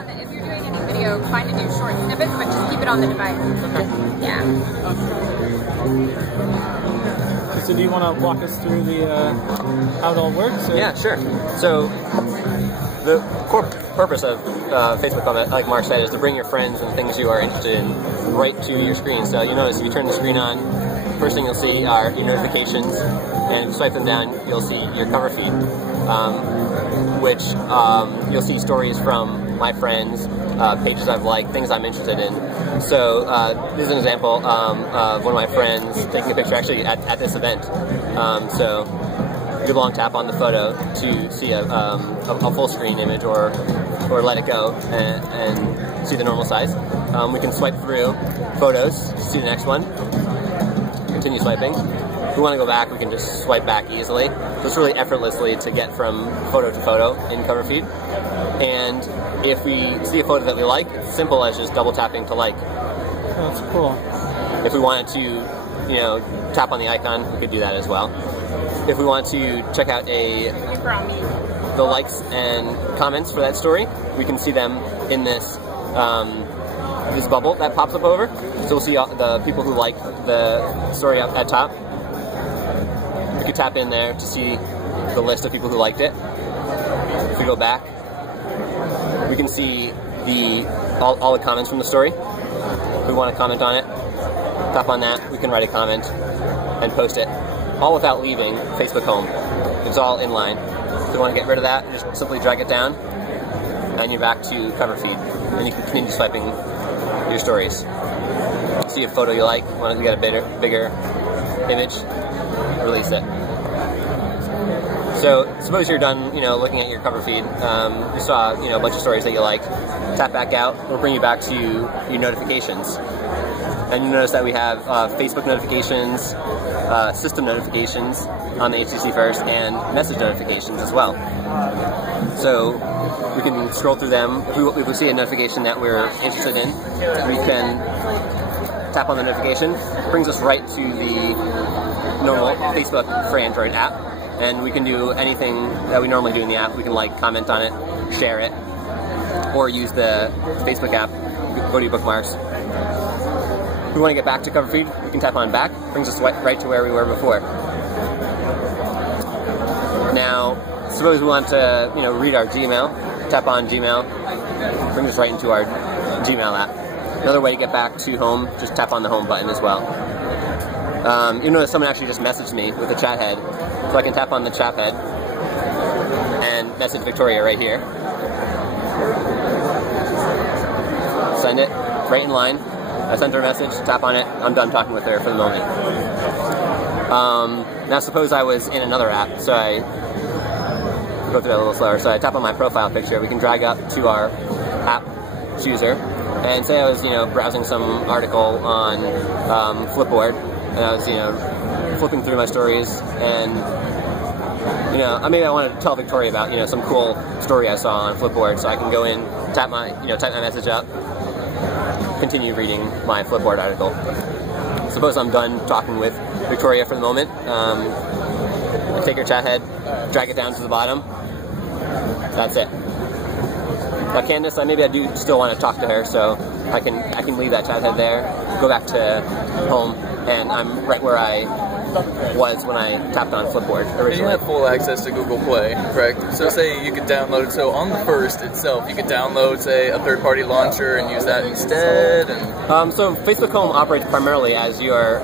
on the, if you're doing any video, trying to do short snippets, but just keep it on the device. Okay. Yeah. So do you want to walk us through the how it all works? Or? Yeah, sure. So the core purpose of Facebook Comment, like Mark said, is to bring your friends and things you are interested in right to your screen. So you notice if you turn the screen on, first thing you'll see are your notifications, and if you swipe them down, you'll see your cover feed, which you'll see stories from my friends, pages I've liked, things I'm interested in. So this is an example of one of my friends taking a picture actually at this event. So you long tap on the photo to see a full screen image or let it go and see the normal size. We can swipe through photos to see the next one. Continue swiping. If we want to go back, we can just swipe back easily. So it's really effortlessly to get from photo to photo in cover feed. And if we see a photo that we like, it's simple as just double tapping to like. Oh, that's cool. If we wanted to, you know, tap on the icon, we could do that as well. If we want to check out the likes and comments for that story, we can see them in this this bubble that pops up over. So we'll see the people who like the story up at top. We could tap in there to see the list of people who liked it. If we go back, we can see all the comments from the story. If we want to comment on it, tap on that, we can write a comment and post it, all without leaving Facebook Home. It's all in line. If you want to get rid of that, just simply drag it down, and you're back to cover feed. And you can continue swiping your stories. See a photo you like, want to get a bigger image, release it. So suppose you're done, you know, looking at your cover feed. You saw, you know, a bunch of stories that you liked. Tap back out. It'll bring you back to your notifications. And you notice that we have Facebook notifications, system notifications on the HTC first, and message notifications as well. So we can scroll through them. If we see a notification that we're interested in, we can tap on the notification. It brings us right to the normal Facebook for Android app, and we can do anything that we normally do in the app. We can like, comment on it, share it, or use the Facebook app, go to your bookmarks. If we want to get back to cover feed, we can tap on back. It brings us right to where we were before. Now, suppose we want to, you know, read our Gmail. Tap on Gmail. It brings us right into our Gmail app. Another way to get back to home, just tap on the home button as well. You notice someone actually just messaged me with a chat head, so I can tap on the chat head and message Victoria right here. Send it right in line. I sent her a message, tap on it, I'm done talking with her for the moment. Now suppose I was in another app, so I go through that a little slower. So I tap on my profile picture, we can drag up to our app chooser, and say I was, you know, browsing some article on Flipboard, and I was, you know, flipping through my stories, and, you know, maybe I wanted to tell Victoria about, you know, some cool story I saw on Flipboard, so I can go in, type my message up, continue reading my Flipboard article. Suppose I'm done talking with Victoria for the moment. I take her chat head, drag it down to the bottom. That's it. Now Candace, maybe I do still want to talk to her, so I can leave that chat head there, go back to home, and I'm right where I was when I tapped on Flipboard originally. And you have full access to Google Play, correct? So say you could download, so on the first itself, you could download, say, a third-party launcher and use that instead? And so Facebook Home operates primarily as your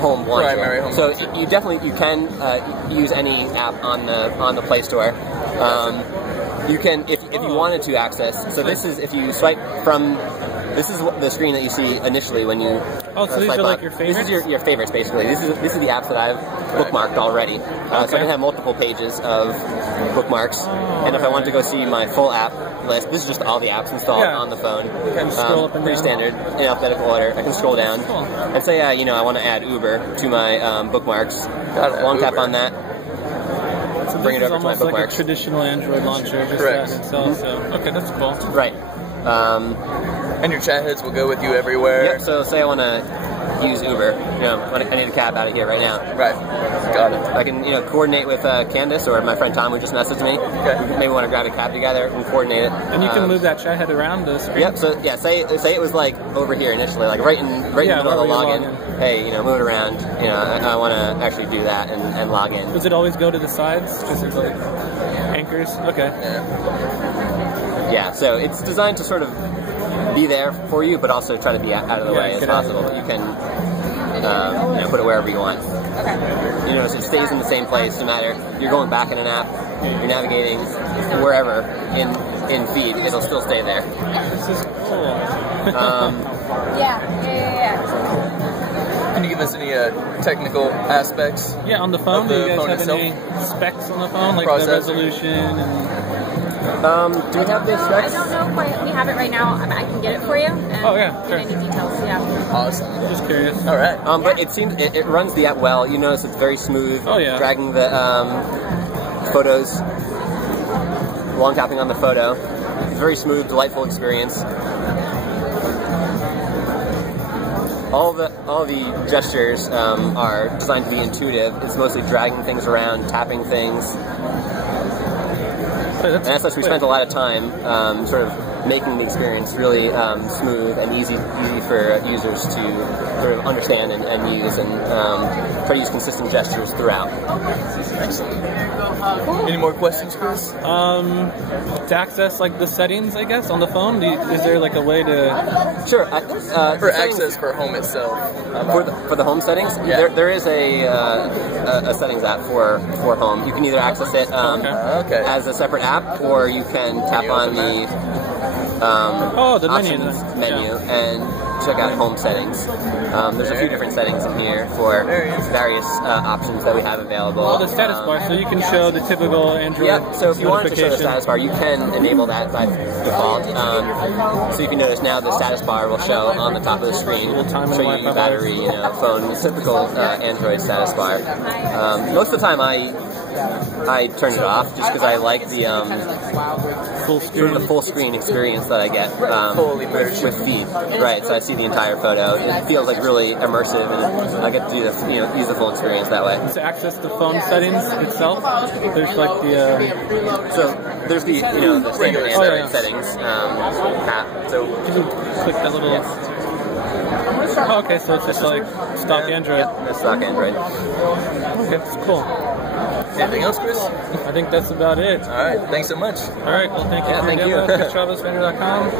home launcher. Primary home so launcher. you can use any app on the Play Store. You can, if you wanted to access, so this is, if you swipe from, this is the screen that you see initially when you so these are like your favorites? This is your favorites, basically. This is the apps that I've bookmarked already. So I can have multiple pages of bookmarks, and if I want to go see my full app list, this is just all the apps installed on the phone. Can scroll up and pretty down. Standard, in alphabetical order. I can scroll down, and say, you know, I want to add Uber to my bookmarks. Long tap on that. So bring it over to my bookmarks. Like a traditional Android launcher, just Correct. that itself. So okay, that's cool. Right. And your chat heads will go with you everywhere? Yep, so say I want to use Uber. You know, I need a cab out of here right now. Right. Got it. I can, you know, coordinate with Candace or my friend Tom who just messaged me. Okay. Maybe want to grab a cab together and coordinate it. And you can move that chat head around the screen. Yep. So yeah, say it was like over here initially, like right in the middle of the login. Hey, you know, move it around. You know, I want to actually do that and log in. Does it always go to the sides? Because it's like anchors. Okay. Yeah. So it's designed to sort of be there for you, but also try to be out of the way as possible. But you can, you know, put it wherever you want. You notice it stays in the same place, no matter you're going back in an app, you're navigating wherever in feed, it'll still stay there. This is cool. Yeah. Can you give us any technical aspects? Yeah, on the phone, do you guys have itself? any specs on the phone, like Processor. the resolution and... Do we have the specs? I don't know if we have it right now, but I can get it for you. And Oh, yeah, get sure. any details, yeah. Awesome. Just curious. All right. But it seems it runs the app well. You notice it's very smooth. Oh, yeah. Dragging the photos, long tapping on the photo. Very smooth, delightful experience. All the gestures are designed to be intuitive. It's mostly dragging things around, tapping things. And as such, we spent a lot of time sort of making the experience really smooth and easy for users to sort of understand and use, and try to use consistent gestures throughout. Excellent. Any more questions, Chris? To access like the settings, I guess, on the phone, is there like a way to... Sure. For access for home itself. For the home settings, Yeah. there is a settings app for home. You can either access it as a separate app, or you can tap on the the options menu and check out home settings. There's a few different settings in here for various options that we have available. Oh, the status bar, so you can show the typical Android Yep, so if you wanted to show the notification. status bar, you can enable that by default. So if you notice now, the status bar will show on the top of the screen, show you your battery, you know, phone, the typical Android status bar. Most of the time I turn it off just because I like the Full sort screen. of the full screen experience that I get with feed. Right, so I see the entire photo. It feels like really immersive, and I get to do the use the full experience that way. To access the phone settings itself, there's like the... So there's the the standard Android settings app. So you can click that little... Oh, okay, so it's just like stock Android. Yep, that's stock Android. Okay, it's cool. Anything else, Chris? I think that's about it. All right. Thanks so much. All right, well, thank you for thank your you. demo. ChrisTravisVayner.com.